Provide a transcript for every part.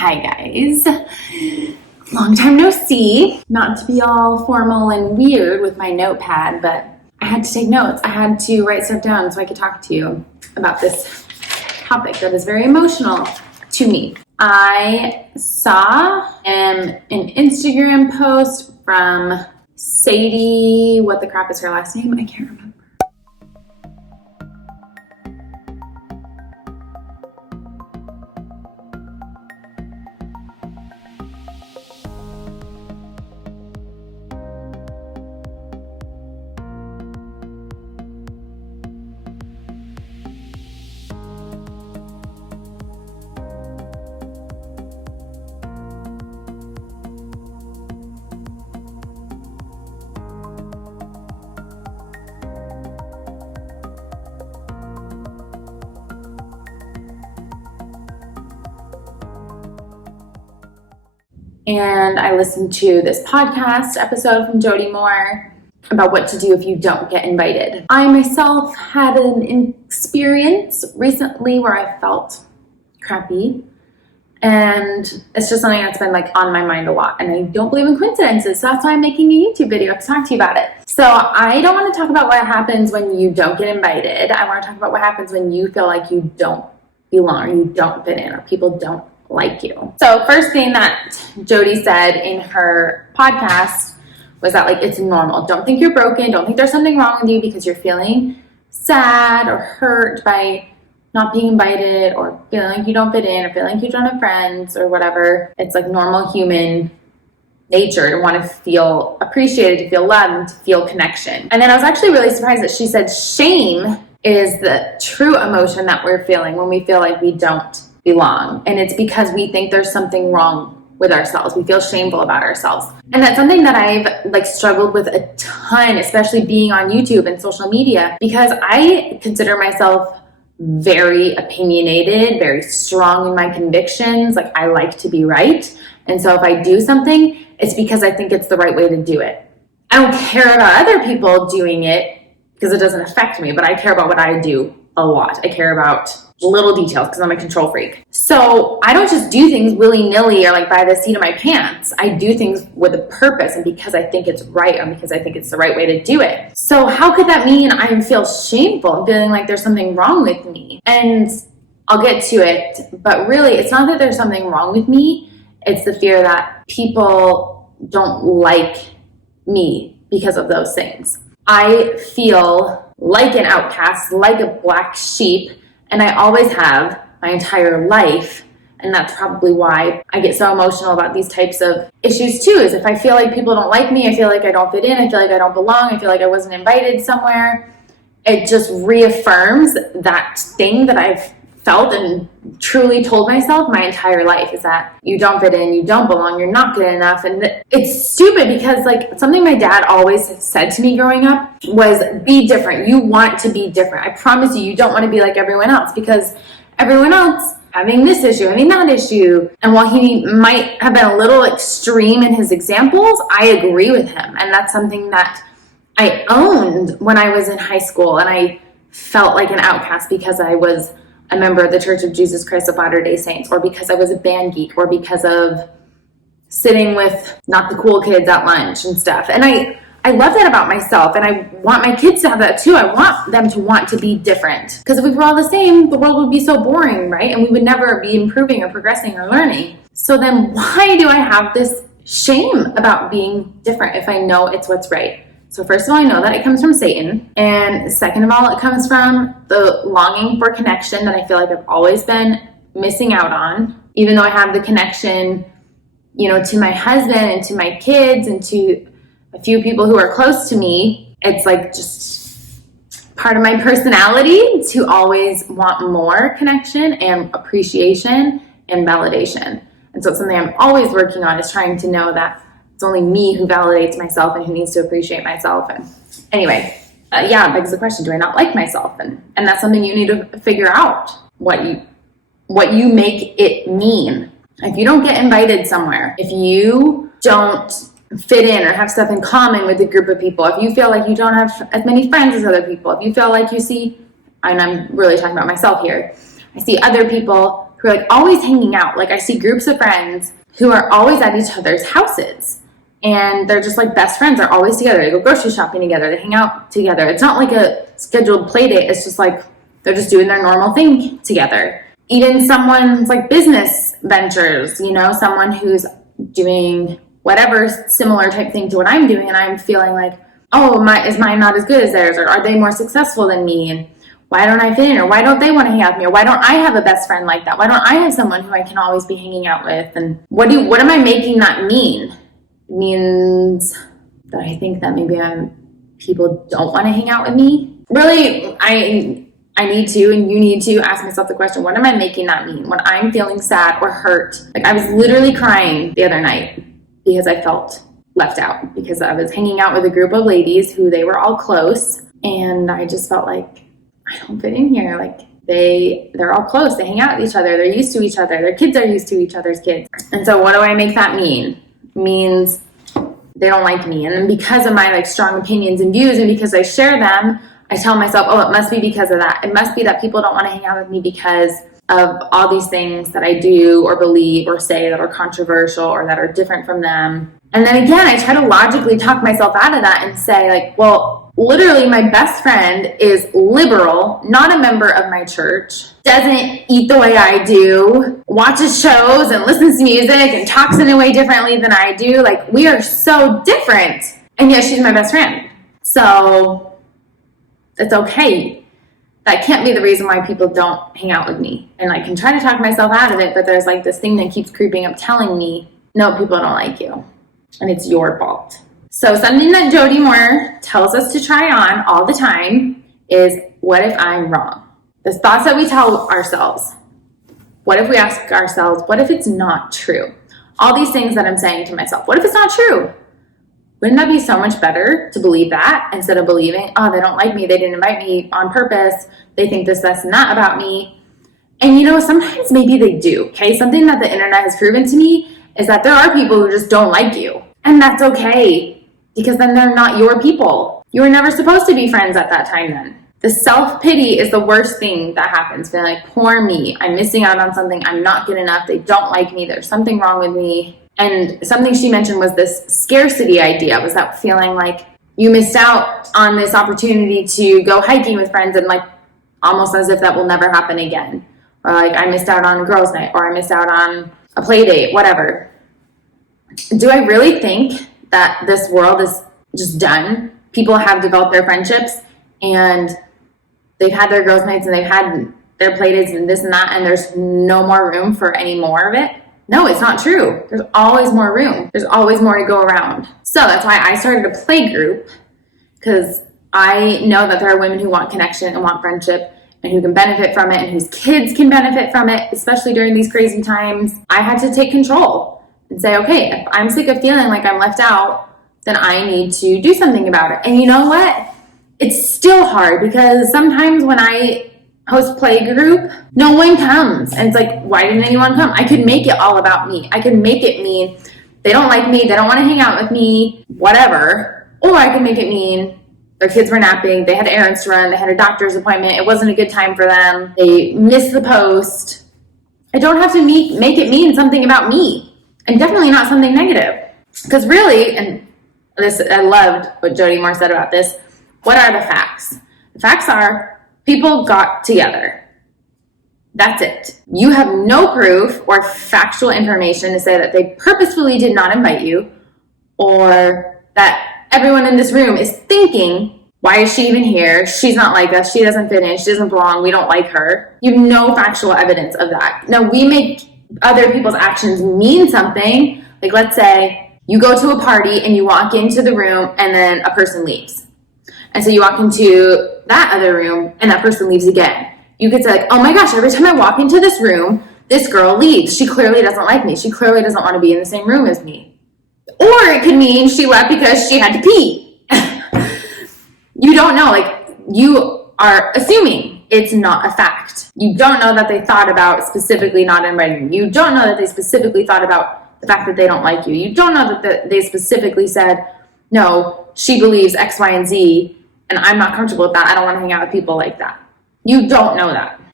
Hi guys, long time no see. Not to be all formal and weird with my notepad, but I had to take notes. I had to write stuff down so I could talk to you about this topic that is very emotional to me. I saw an Instagram post from Sadie, what the crap is her last name? I can't remember. And I listened to this podcast episode from Jody Moore about what to do if you don't get invited. I myself had an experience recently where I felt crappy, and it's just something that's been on my mind a lot, and I don't believe in coincidences, so that's why I'm making a YouTube video to talk to you about it. So I don't want to talk about what happens when you don't get invited. I want to talk about what happens when you feel like you don't belong, or you don't fit in, or people don't like you. So first thing that Jody said in her podcast was that it's normal. Don't think you're broken. Don't think there's something wrong with you because you're feeling sad or hurt by not being invited, or feeling like you don't fit in, or feeling like you don't have friends or whatever. It's normal human nature to want to feel appreciated, to feel loved, and to feel connection. And then I was actually really surprised that she said shame is the true emotion that we're feeling when we feel like we don't belong. And it's because we think there's something wrong with ourselves. We feel shameful about ourselves. And that's something that I've struggled with a ton, especially being on YouTube and social media, because I consider myself very opinionated, very strong in my convictions. I like to be right. And so if I do something, it's because I think it's the right way to do it. I don't care about other people doing it because it doesn't affect me, but I care about what I do a lot. I care about little details because I'm a control freak. So I don't just do things willy-nilly or by the seat of my pants. I do things with a purpose, and because I think it's right, and because I think it's the right way to do it. So how could that mean I feel shameful and feeling like there's something wrong with me? And I'll get to it, but really it's not that there's something wrong with me. It's the fear that people don't like me because of those things. I feel like an outcast, like a black sheep, and I always have my entire life. And that's probably why I get so emotional about these types of issues too, is if I feel like people don't like me, I feel like I don't fit in, I feel like I don't belong, I feel like I wasn't invited somewhere, it just reaffirms that thing that I've felt and truly told myself my entire life, is that you don't fit in, you don't belong, you're not good enough. And it's stupid because something my dad always said to me growing up was, be different. You want to be different. I promise you, you don't want to be like everyone else, because everyone else having this issue, having that issue. And while he might have been a little extreme in his examples, I agree with him. And that's something that I owned when I was in high school, and I felt like an outcast because I was a member of the Church of Jesus Christ of Latter-day Saints, or because I was a band geek, or because of sitting with not the cool kids at lunch and stuff. And I love that about myself, and I want my kids to have that too. I want them to want to be different, because if we were all the same, the world would be so boring, right? And we would never be improving or progressing or learning. So then why do I have this shame about being different if I know it's what's right? So first of all, I know that it comes from Satan. And second of all, it comes from the longing for connection that I feel like I've always been missing out on. Even though I have the connection, to my husband and to my kids and to a few people who are close to me, it's just part of my personality to always want more connection and appreciation and validation. And so it's something I'm always working on, is trying to know that it's only me who validates myself and who needs to appreciate myself. And anyway, it begs the question, do I not like myself? And that's something you need to figure out, what you make it mean. If you don't get invited somewhere, if you don't fit in or have stuff in common with a group of people, if you feel like you don't have as many friends as other people, if you feel like you see, and I'm really talking about myself here, I see other people who are like always hanging out. Like I see groups of friends who are always at each other's houses. And they're just like best friends. They're always together. They go grocery shopping together. They hang out together. It's not like a scheduled play date. It's just like they're just doing their normal thing together. Even someone's like business ventures, you know, someone who's doing whatever similar type thing to what I'm doing. And I'm feeling like, oh, is mine not as good as theirs? Or are they more successful than me? And why don't I fit in? Or why don't they want to hang out with me? Or why don't I have a best friend like that? Why don't I have someone who I can always be hanging out with? And what am I making that mean? Means that I think that maybe people don't want to hang out with me. Really, I need to, and you need to ask myself the question, what am I making that mean? When I'm feeling sad or hurt, like I was literally crying the other night because I felt left out, because I was hanging out with a group of ladies who they were all close, and I just felt like I don't fit in here. Like they're all close, they hang out with each other, they're used to each other, their kids are used to each other's kids. And so what do I make that mean? Means they don't like me. And then because of my like strong opinions and views, and because I share them, I tell myself, oh, it must be because of that. It must be that people don't want to hang out with me because of all these things that I do or believe or say that are controversial or that are different from them. And then again, I try to logically talk myself out of that and say like, well, literally my best friend is liberal, not a member of my church, doesn't eat the way I do, watches shows and listens to music and talks in a way differently than I do. Like we are so different, and yet she's my best friend. So it's okay. That can't be the reason why people don't hang out with me. And I can try to talk myself out of it, but there's like this thing that keeps creeping up telling me, no, people don't like you. And it's your fault. So something that Jody Moore tells us to try on all the time is, what if I'm wrong? The thoughts that we tell ourselves. What if we ask ourselves, what if it's not true? All these things that I'm saying to myself, what if it's not true? Wouldn't that be so much better to believe that instead of believing, oh, they don't like me, they didn't invite me on purpose, they think this, and that about me. And you know, sometimes maybe they do, okay? Something that the internet has proven to me is that there are people who just don't like you. And that's okay, because then they're not your people. You were never supposed to be friends at that time then. The self-pity is the worst thing that happens. Feeling like, poor me, I'm missing out on something, I'm not good enough, they don't like me, there's something wrong with me. And something she mentioned was this scarcity idea, was that feeling like you missed out on this opportunity to go hiking with friends, and like almost as if that will never happen again. Or like, I missed out on a girls' night, or I missed out on a play date, whatever. Do I really think that this world is just done? People have developed their friendships, and they've had their girls' nights, and they've had their play dates and this and that, and there's no more room for any more of it? No, it's not true. There's always more room. There's always more to go around. So that's why I started a play group, because I know that there are women who want connection and want friendship and who can benefit from it, and whose kids can benefit from it, especially during these crazy times. I had to take control and say, okay, if I'm sick of feeling like I'm left out, then I need to do something about it. And you know what? It's still hard, because sometimes when I host play group, no one comes. And it's like, why didn't anyone come? I could make it all about me. I could make it mean they don't like me, they don't want to hang out with me, whatever. Or I could make it mean their kids were napping, they had errands to run, they had a doctor's appointment, it wasn't a good time for them, they missed the post. I don't have to make it mean something about me, and definitely not something negative. Because really, and this, I loved what Jody Moore said about this, what are the facts? The facts are, people got together. That's it. You have no proof or factual information to say that they purposefully did not invite you, or that everyone in this room is thinking, why is she even here? She's not like us. She doesn't fit in. She doesn't belong. We don't like her. You have no factual evidence of that. Now, we make other people's actions mean something. Like, let's say you go to a party and you walk into the room and then a person leaves. And so you walk into that other room and that person leaves again. You could say like, oh my gosh, every time I walk into this room, this girl leaves. She clearly doesn't like me. She clearly doesn't want to be in the same room as me. Or it could mean she left because she had to pee. You don't know. Like, you are assuming it's not a fact. You don't know that they thought about specifically not inviting you. You don't know that they specifically thought about the fact that they don't like you. You don't know that they specifically said, no, she believes X, Y, and Z, and I'm not comfortable with that. I don't want to hang out with people like that. You don't know that.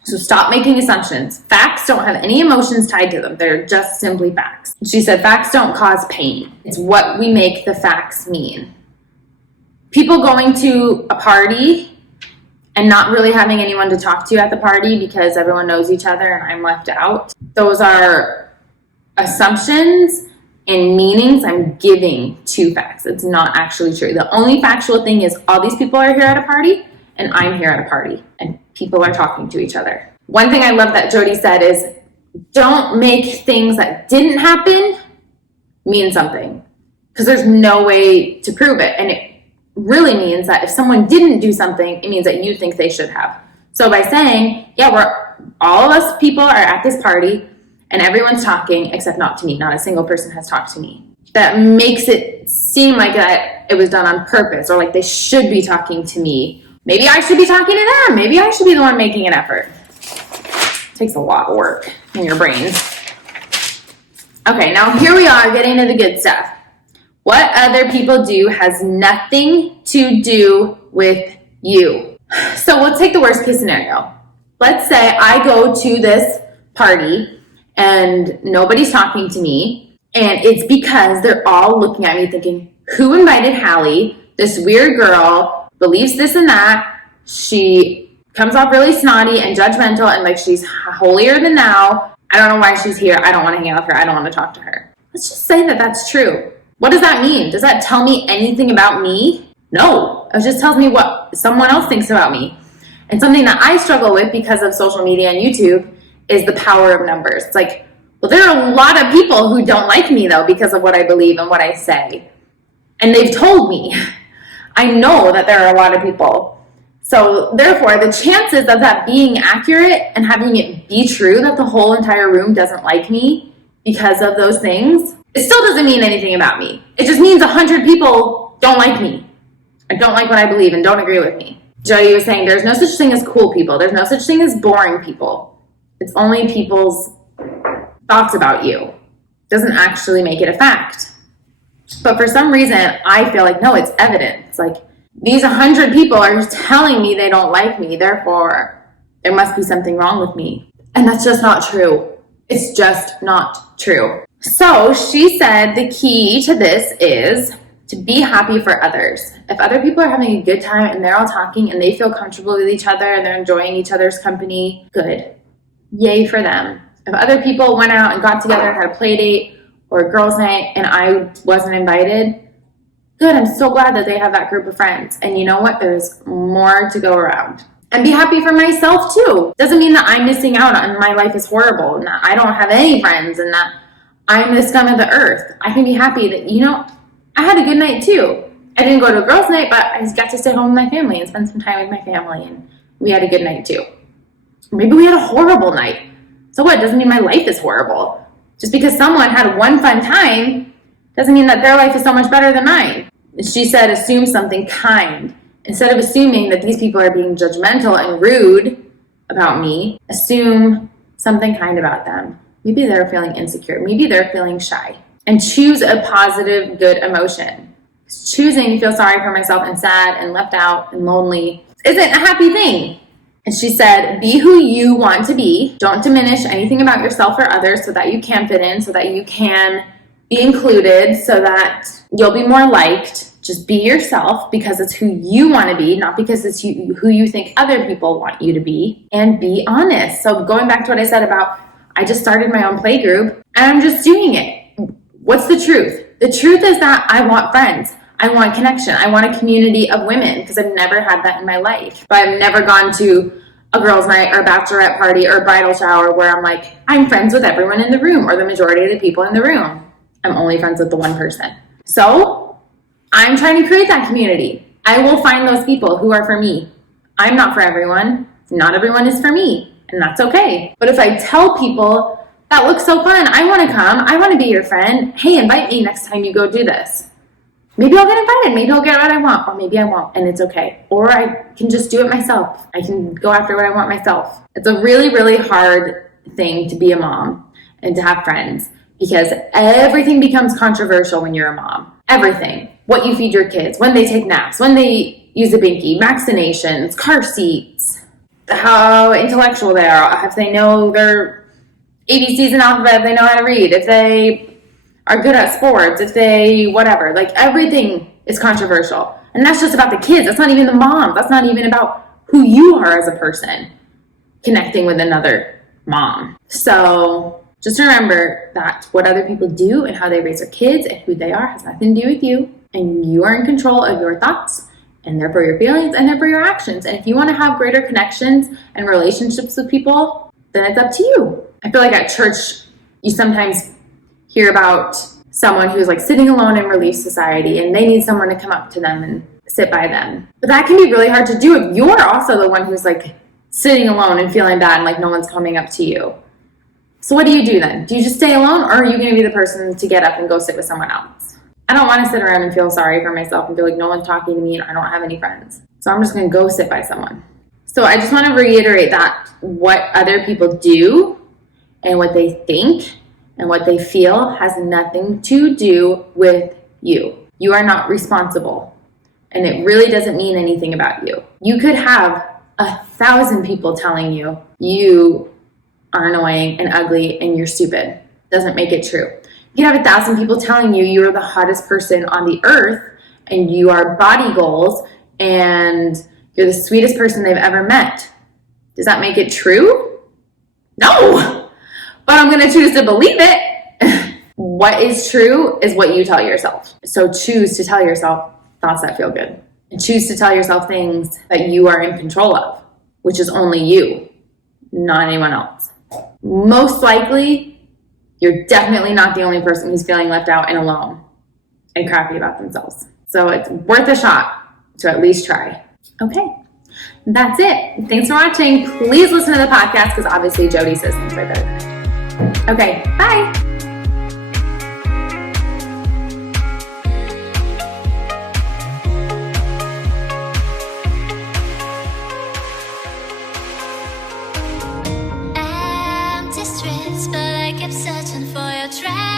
So stop making assumptions. Facts don't have any emotions tied to them. They're just simply facts. She said, facts don't cause pain. It's what we make the facts mean. People going to a party and not really having anyone to talk to at the party because everyone knows each other and I'm left out. Those are assumptions and meanings I'm giving to facts. It's not actually true. The only factual thing is all these people are here at a party and I'm here at a party and people are talking to each other. One thing I love that Jody said is don't make things that didn't happen mean something because there's no way to prove it. And it really means that if someone didn't do something, it means that you think they should have. So by saying, yeah, all of us people are at this party and everyone's talking except not to me. Not a single person has talked to me. That makes it seem like that it was done on purpose or like they should be talking to me. Maybe I should be talking to them. Maybe I should be the one making an effort. It takes a lot of work in your brains. Okay, now here we are getting to the good stuff. What other people do has nothing to do with you. So let's take the worst case scenario. Let's say I go to this party and nobody's talking to me, and it's because they're all looking at me thinking, who invited Haleigh, this weird girl, believes this and that, she comes off really snotty and judgmental and like she's holier than thou. I don't know why she's here. I don't want to hang out with her. I don't want to talk to her. Let's just say that that's true. What does that mean? Does that tell me anything about me? No. It just tells me what someone else thinks about me. And something that I struggle with because of social media and YouTube is the power of numbers. It's like, well, there are a lot of people who don't like me though because of what I believe and what I say. And they've told me. I know that there are a lot of people. So therefore, the chances of that being accurate and having it be true that the whole entire room doesn't like me because of those things, it still doesn't mean anything about me. It just means 100 people don't like me and don't like what I believe and don't agree with me. Jody was saying there's no such thing as cool people. There's no such thing as boring people. It's only people's thoughts about you. It doesn't actually make it a fact. But for some reason, I feel like, no, it's evidence. Like, these 100 people are just telling me they don't like me. Therefore, there must be something wrong with me. And that's just not true. It's just not true. So she said the key to this is to be happy for others. If other people are having a good time and they're all talking and they feel comfortable with each other and they're enjoying each other's company, good. Yay for them. If other people went out and got together and had a play date or a girls' night and I wasn't invited, good, I'm so glad that they have that group of friends. And you know what? There's more to go around. And be happy for myself too. Doesn't mean that I'm missing out and my life is horrible and that I don't have any friends and that I'm the scum of the earth. I can be happy that, you know, I had a good night too. I didn't go to a girls' night, but I got to stay home with my family and spend some time with my family, and we had a good night too. Maybe we had a horrible night. So what? It doesn't mean my life is horrible. Just because someone had one fun time doesn't mean that their life is so much better than mine. She said, assume something kind. Instead of assuming that these people are being judgmental and rude about me, assume something kind about them. Maybe they're feeling insecure. Maybe they're feeling shy. And choose a positive, good emotion. Choosing to feel sorry for myself and sad and left out and lonely isn't a happy thing. And she said, be who you want to be. Don't diminish anything about yourself or others so that you can fit in, so that you can be included, so that you'll be more liked. Just be yourself because it's who you want to be, not because it's who you think other people want you to be. And be honest. So going back to what I said about, I just started my own play group and I'm just doing it. What's the truth? The truth is that I want friends. I want connection. I want a community of women because I've never had that in my life. But I've never gone to a girls' night or a bachelorette party or a bridal shower where I'm like, I'm friends with everyone in the room or the majority of the people in the room. I'm only friends with the one person. So I'm trying to create that community. I will find those people who are for me. I'm not for everyone. Not everyone is for me. And that's okay. But if I tell people, that looks so fun, I want to come, I want to be your friend, hey, invite me next time you go do this. Maybe I'll get invited, maybe I'll get what I want, or maybe I won't, and it's okay. Or I can just do it myself. I can go after what I want myself. It's a really, really hard thing to be a mom and to have friends because everything becomes controversial when you're a mom. Everything. What you feed your kids, when they take naps, when they use a binky, vaccinations, car seats. how intellectual they are, if they know their ABCs and alphabet, if they know how to read, if they are good at sports, if they whatever. Like, everything is controversial. And that's just about the kids. That's not even the mom. That's not even about who you are as a person connecting with another mom. So just remember that what other people do and how they raise their kids and who they are has nothing to do with you. And you are in control of your thoughts and therefore your feelings and therefore your actions. And if you want to have greater connections and relationships with people, then it's up to you. I feel like at church, you sometimes hear about someone who's like sitting alone in Relief Society and they need someone to come up to them and sit by them. But that can be really hard to do if you're also the one who's like sitting alone and feeling bad and like no one's coming up to you. So what do you do then? Do you just stay alone, or are you going to be the person to get up and go sit with someone else? I don't want to sit around and feel sorry for myself and feel like no one's talking to me and I don't have any friends. So I'm just going to go sit by someone. So I just want to reiterate that what other people do and what they think and what they feel has nothing to do with you. You are not responsible. And it really doesn't mean anything about you. You could have 1,000 people telling you you are annoying and ugly and you're stupid. Doesn't make it true. You could have 1,000 people telling you you're the hottest person on the earth and you are body goals and you're the sweetest person they've ever met. Does that make it true? No! But I'm going to choose to believe it. What is true is what you tell yourself. So choose to tell yourself thoughts that feel good. And choose to tell yourself things that you are in control of, which is only you, not anyone else. Most likely, you're definitely not the only person who's feeling left out and alone and crappy about themselves. So it's worth a shot to at least try. Okay, that's it. Thanks for watching. Please listen to the podcast because obviously Jody says things like that. Okay, bye. But I kept searching for your track.